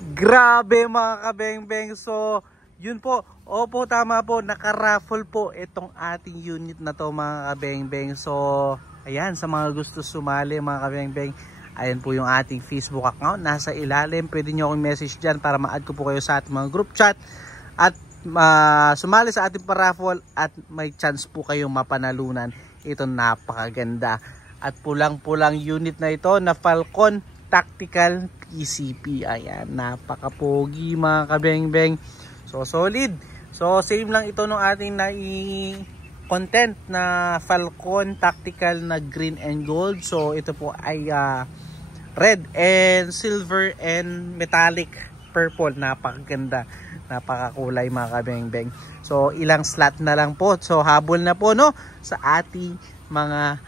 Grabe mga kabeng-beng. So, yun po. Opo, tama po. Naka-raffle po itong ating unit na to mga kabeng-beng. So, ayan, sa mga gusto sumali mga kabeng-beng, ayan po yung ating Facebook account. Nasa ilalim. Pwede nyo akong message dyan para ma-add ko po kayo sa ating mga group chat. At sumali sa ating paraffle at may chance po kayong mapanalunan. Ito napakaganda. At pulang-pulang unit na ito na Falcon Tactical PCP. Ayan, napakapogi mga kabeng-beng. So, solid. So, same lang ito nung ating content na Falcon Tactical na green and gold. So, ito po ay red and silver and metallic purple. Napakaganda. Napakakulay mga kabeng-beng. So, ilang slot na lang po. So, habol na po no sa ating mga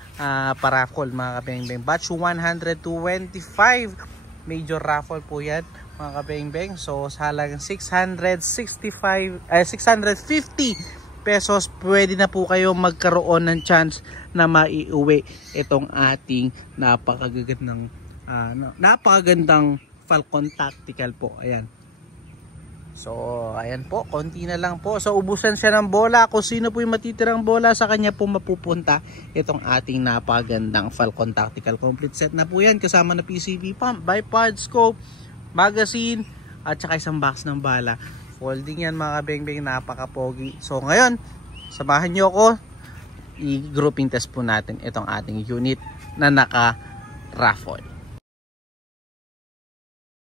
paraffle mga kabeng-beng. Batch 125. Major raffle po yan mga kabeng-beng. So, sa halagang 650 pesos, pwede na po kayo magkaroon ng chance na maiuwi itong ating napakagandang Falcon Tactical po. Ayan. So, ayan po, konti na lang po. So, ubusan siya ng bola. Kung sino po yung matitirang bola, sa kanya po mapupunta itong ating napagandang Falcon Tactical. Complete set na po yan. Kasama na PCV pump, bipod, scope, magazine, at saka isang box ng bala. Folding yan mga kabeng-beng, napaka-pogi. So, ngayon, samahan nyo ako. I-grouping test po natin itong ating unit na naka-raffle.